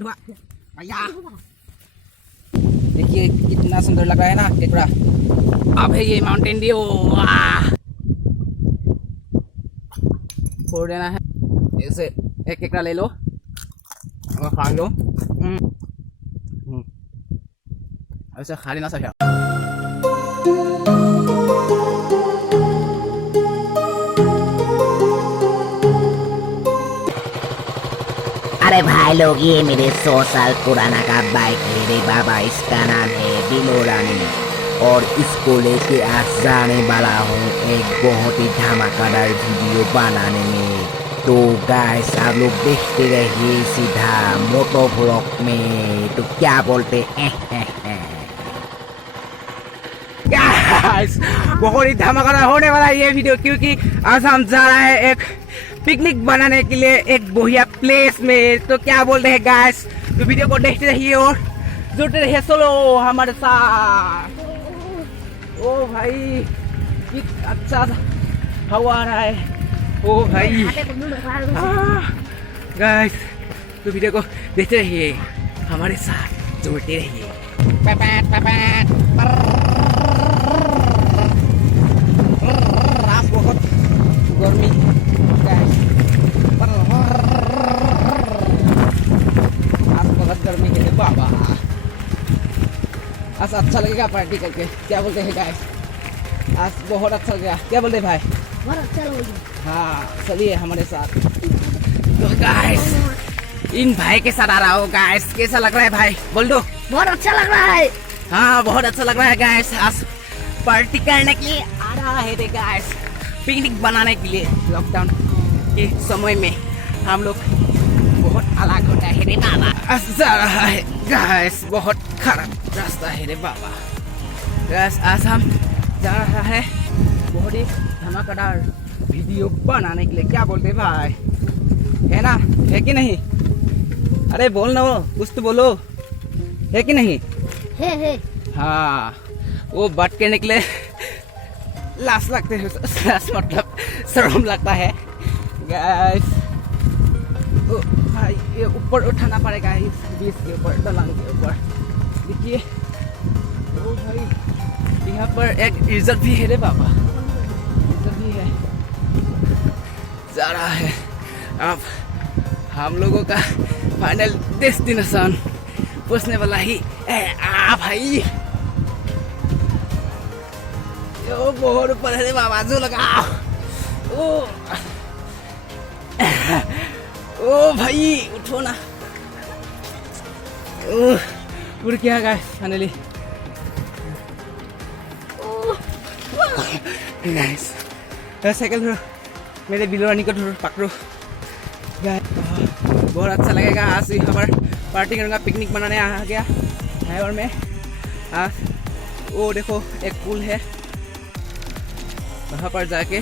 धुआं भैया देखिए कितना सुंदर लग रहा है ना केकड़ा। अब है ये माउंटेन ड्यू फोड़ देना है। जैसे एक केकड़ा ले लो और खा लो। ऐसे खा लेना सके। अरे भाई लोग ये मेरे 100 साल पुराना का बाइक है रे बाबा। इसका नाम है बिलोरानी और इसको लेके आज जाने वाला हूँ एक बहुत ही धमाकेदार वीडियो बनाने में। तो गाइस आप लोग देखते रहिए सीधा मोटो व्लॉग में। तो क्या बोलते हैं गाइस बहुत ही धमाकेदार होने वाला है ये वीडियो, क्योंकि आज हम जा रहे हैं एक पिकनिक बनाने के लिए एक बढ़िया प्लेस में। तो क्या बोलते हैं गाइस, तो वीडियो को देखते रहिए और जुड़ते रहिए सोलो हमारे साथ। ओ भाई कितना अच्छा हवा आ रहा है। ओ भाई गाइस तो वीडियो को देखते रहिए हमारे साथ जुड़ते रहिए। आज बहुत गर्मी गाइस, आज बहुत गर्मी है बाबा। आज अच्छा लगेगा पार्टी करके, क्या बोलते हैं गाइस? आज बहुत अच्छा लगेगा, क्या बोलते हैं भाई? बहुत अच्छा लगेगा। हाँ चलिए हमारे साथ। तो गाइस इन भाई के साथ आ रहा हो गाइस, कैसा लग रहा है भाई बोल दो। बहुत अच्छा लग रहा है। हाँ बहुत अच्छा लग रहा है गाइस। आज पार्टी करने के लिए आ रहा है रे गाइस, पिकनिक बनाने के लिए। लॉकडाउन के समय में हम लोग बहुत अलग होता है रे बाबा। आज जा रहा है गाइस, बहुत खराब रास्ता है रे बाबा। गाइस आज हम जा रहा है बहुत ही धमाकेदार वीडियो बनाने के लिए, क्या बोलते भाई? है ना, है कि नहीं? अरे बोल ना, वो कुछ तो बोलो, है कि नहीं? है। हाँ वो बात करने के लिए लाश लगते हैं, लाश मतलब शर्म लगता है गाइस। ओ भाई ये ऊपर उठाना पड़ेगा इस बीच के ऊपर, दलांग के ऊपर। देखिए ओ भाई यहाँ पर एक इज्जत भी है रे बाबा, इज्जत भी है। जा रहा है अब हम लोगों का फाइनल डेस्टिनेशन पूछने वाला ही आ भाई। यो बहुत ऊपर है बाबा, जो लगा ओ भाई उठो ना। उड़ क्या गाइस फाइनली नाइस। साइकिल धरो, मेरे बिलोरानी को धरो, पकड़ो गाइस। बहुत अच्छा लगेगा आज यहाँ पर पार्टी करूँगा, पिकनिक बनाने आ गया है। और मैं आज वो देखो एक पुल है, वहाँ पर जाके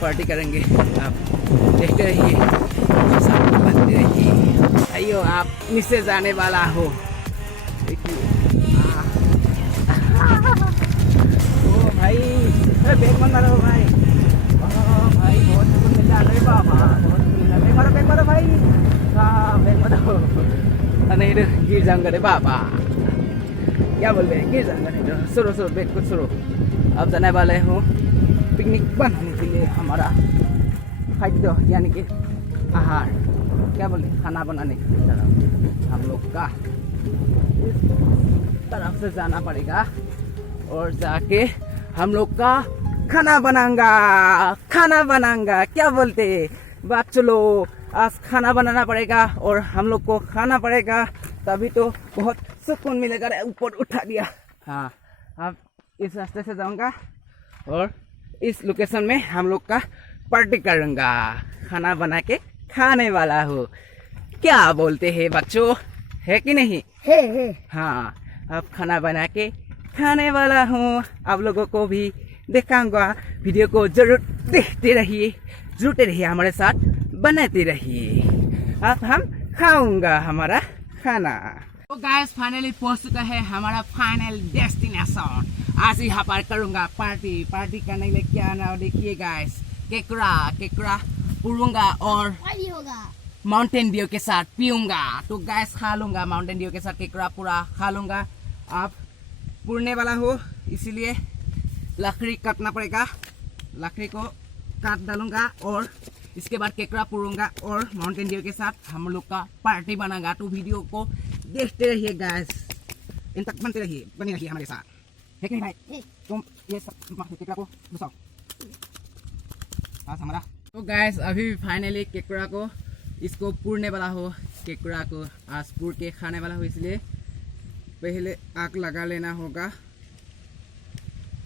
पार्टी करेंगे। आप देखते रहिए, बनते रहिए। आइयो आप नीचे जाने वाला हो, देखिए। ओ भाई बैग मत मारो भाई। भाई बहुत सुकून मिलता है बाबा, बहुत सुकून मिलता है। बैग मारो भाई। हाँ बैग मारो, नहीं तो गिर जाऊंगा रे बाबा। क्या बोल रहे हैं, गिर जाऊंगा नहीं तो। सुरो बैग को सुरो। अब जाने वाले हो पिकनिक बनाने के लिए, हमारा खाद्य यानी कि आहार, क्या बोले, खाना बनाने की तरफ हम लोग का इस तरफ से जाना पड़ेगा और जाके हम लोग का खाना बनाऊंगा, क्या बोलते बात। चलो आज खाना बनाना पड़ेगा और हम लोग को खाना पड़ेगा, तभी तो बहुत सुकून मिलेगा। ऊपर उठा दिया। हाँ अब इस रास्ते से जाऊंगा और इस लोकेशन में हम लोग का पार्टी करूंगा, खाना बना के खाने वाला हो, क्या बोलते हैं बच्चों, है कि नहीं? है। हाँ अब खाना बना के खाने वाला हूँ, आप लोगों को भी दिखाऊंगा। वीडियो को जरूर देखते रहिए, जुड़ते रहिए हमारे साथ, बनाते रहिए। अब हम खाऊंगा हमारा खाना। तो गाइस फाइनली पहुंच चुका है हमारा फाइनल डेस्टिनेशन। आज यहाँ पर करूंगा पार्टी करने के लिए क्या ना, देखिए गाइस केकड़ा पुरूंगा और होगा माउंटेन ड्यू के साथ पीऊंगा। तो गैस खा लूंगा माउंटेन ड्यू के साथ केकड़ा पूरा खा लूंगा। आप पुरने वाला हो इसीलिए लकड़ी काटना पड़ेगा, लकड़ी को काट डालूंगा और इसके बाद केकड़ा पूरूंगा और माउंटेन ड्यू के साथ हम लोग का पार्टी बनाएगा। तो वीडियो को देखते रहिए गैस, इन तक बनते रहिए, बने रहिए हमारे साथ, है कि नहीं भाई? तुम ये सब केकड़ा को घुसाओ आज हमारा। तो गैस अभी फाइनली केकड़ा को इसको पूरने वाला हो, केकड़ा को आज पूर के खाने वाला हो, इसलिए पहले आग लगा लेना होगा।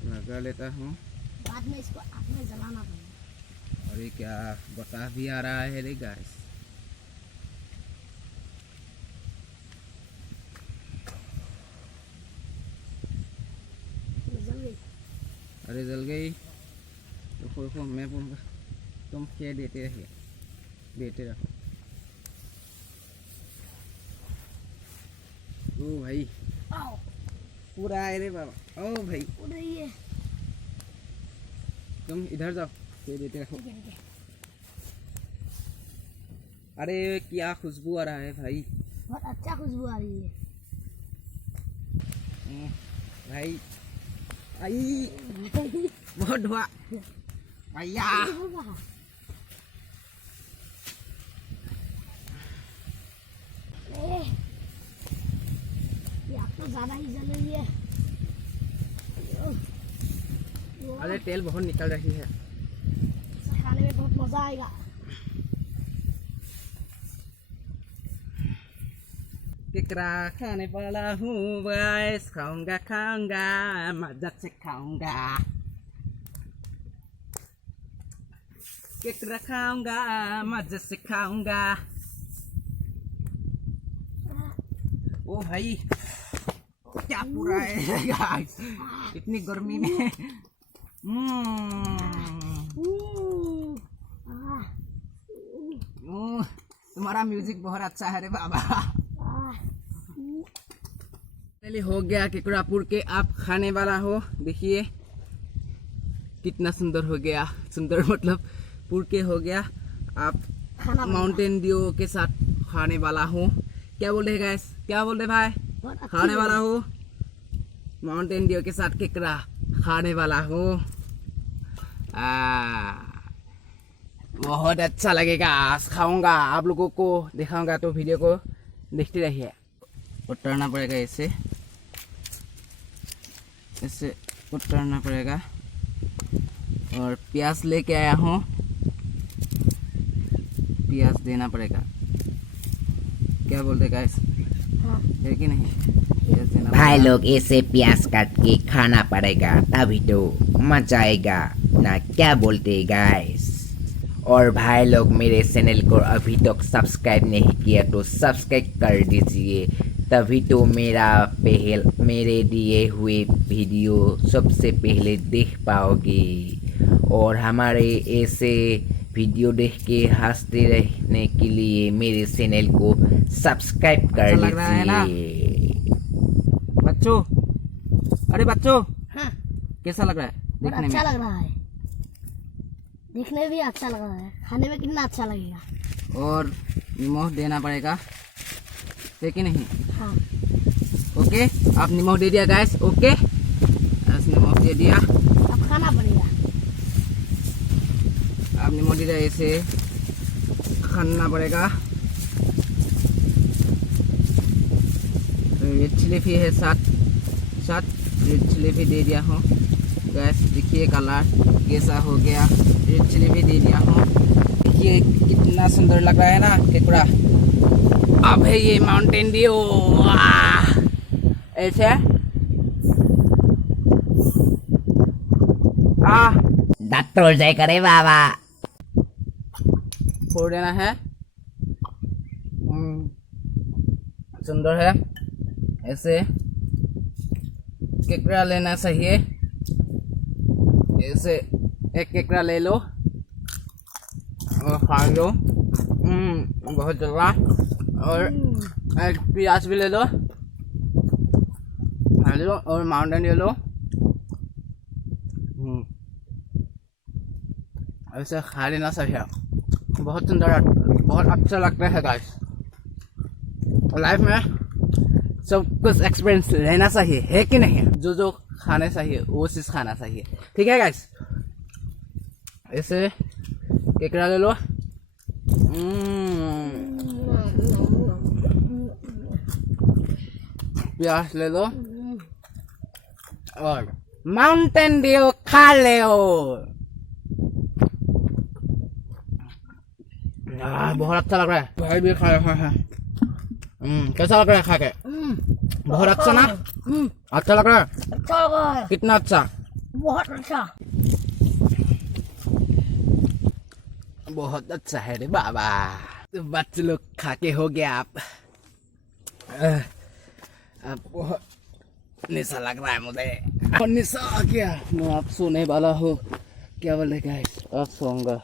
लगा लेता हूँ, बाद में इसको आग में जलाना पड़ेगा। अरे क्या बता भी आ रहा है रे गैस। जल गई। अरे जल गई तो खो मैं पूछूंगा, तुम क्या देते रहिए, देते रहो। ओ भाई आओ पूरा आए रे बाबा। ओ भाई उड़ रही है। तुम इधर जाओ, क्या देते रहो। ठीक है, ठीक है। अरे क्या खुशबू आ रहा है भाई। बहुत अच्छा खुशबू आ रही है। भाई आई बहुत धुआं भैया। ये आग तो ज्यादा ही जल रही है। अरे तेल बहुत निकल रही है। खाने में बहुत मजा आएगा। केकड़ा खाने वाला हूँ बस, खाऊंगा खाऊंगा मजा से खाऊंगा। केकड़ा खाऊंगा मजा से खाऊंगा। ओ भाई क्या पूरा है गाइस इतनी गर्मी में। तुम्हारा म्यूजिक बहुत अच्छा है रे बाबा। पहले हो गया केकड़ा पूर के आप खाने वाला हो। देखिए कितना सुंदर हो गया, सुंदर मतलब पूर के हो गया। आप माउंटेन ड्यू के साथ खाने वाला हो। क्या बोल रहे गैस, क्या बोल रहे भाई? खाने वाला हो माउंटेन ड्यू के साथ केकड़ा खाने वाला हो। बहुत अच्छा लगेगा, आज खाऊंगा, आप लोगों को दिखाऊंगा। तो वीडियो को देखते रहिए। उतरना पड़ेगा ऐसे, ऐसे उतरना पड़ेगा। और प्याज लेके आया हूँ, प्याज देना पड़ेगा। क्या बोलते गाइस, है कि नहीं? प्याज देना भाई पड़ेगा। लोग ऐसे प्याज काट के खाना पड़ेगा तभी तो मजा आएगा ना, क्या बोलते गाइस? और भाई लोग मेरे चैनल को अभी तक सब्सक्राइब नहीं किया तो सब्सक्राइब कर दीजिए, तभी तो मेरे दिए हुए वीडियो सबसे पहले देख पाओगे। और हमारे ऐसे वीडियो देख के हंसते रहने के लिए मेरे चैनल को सब्सक्राइब कर अच्छा लग रहा है ना? लीजिए। बच्चों, अरे बच्चों हाँ, कैसा लग रहा है बहुत देखने अच्छा में? लग रहा है। देखने में भी अच्छा लग रहा है, खाने में कितना अच्छा लगेगा। और नमक देना पड़ेगा, है कि नहीं? हाँ, ओके, आप नमक दे दिया गैस। ओके, बस नमक दे दिया। अब खाना पड़ेगा। आप नमक दे दिया, ऐसे खाना पड़ेगा। रेड चिली भी है साथ रेड चिली भी दे दिया हूँ गैस। देखिए कलर कैसा हो गया, रेड चिली भी दे दिया हूँ। देखिए कितना सुंदर लग रहा है ना केकड़ा। अब है ये माउंटेन ड्यू, ऐसे दांत तोड़ जाए करे बाबा। फोड़ देना है। सुंदर है, ऐसे केकड़ा लेना चाहिए। ऐसे एक केकड़ा ले लो और खा लो। बहुत जल्दा। और एक प्याज भी ले लो, खा लो। और माउंटेन ले लो। ऐसे खा लेना चाहिए। बहुत सुंदर, बहुत अच्छा लगता है गाइस। लाइफ में सब कुछ एक्सपीरियंस लेना चाहिए, है कि नहीं? जो जो खाने चाहिए वो चीज खाना चाहिए, ठीक है गाइस। ऐसे केकड़ा ले लो, प्याज ले लो और माउंटेन ड्यू खा लो। बहुत अच्छा लग रहा है, भाई भी खा रहा है। कैसा लग रहा है खा के? बहुत अच्छा ना? अच्छा लग रहा है? अच्छा लगा है, कितना अच्छा? बहुत अच्छा। बहुत अच्छा है रे बाबा। तो बच्चे लोग खा के हो गया आप। अब बहुत निशा लग रहा है मुझे, और निशा आ गया। मैं आप सोने वाला हूँ, क्या बोले गाइस? अब सोऊंगा।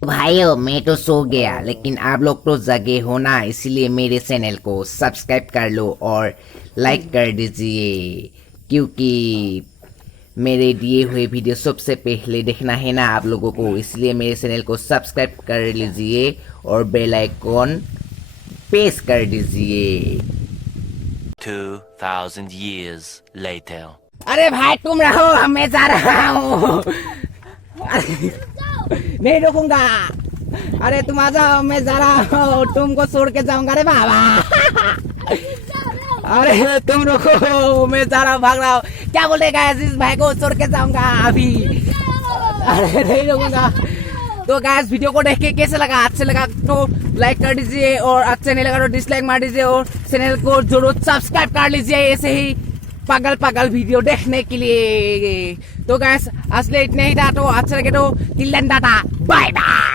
भाइयों मैं तो सो गया, लेकिन आप लोग तो जगे हो ना, इसलिए मेरे चैनल को सब्सक्राइब कर लो और लाइक कर दीजिए, क्योंकि मेरे दिए हुए वीडियो सबसे पहले देखना है ना आप लोगों को, इसलिए मेरे चैनल को सब्सक्राइब कर लीजिए और बेल आइकॉन प्रेस कर दीजिए। 2000 years later. अरे भाई तुम रहो, मैं जा रहा हूँ। नहीं रुकूंगा। अरे तुम आ जाओ, मैं जा रहा हूँ, तुमको छोड़ के जाऊंगा रे बाबा। अरे तुम रुको, मैं जा रहा हूँ, भाग रहा हूँ। क्या बोलेगा इस भाई को छोड़ के जाऊंगा अभी। अरे नहीं रुकूंगा। तो गाइस वीडियो को देख के कैसे लगा? अच्छे लगा तो लाइक कर दीजिए, और अच्छे नहीं लगा तो डिसलाइक मार दीजिए, और चैनल को जरूर सब्सक्राइब कर लीजिए ऐसे ही पागल पागल वीडियो देखने के लिए। तो गाइस असली इतने ही था, तो अच्छा लगे तो तिल्लन टाटा, बाय बाय।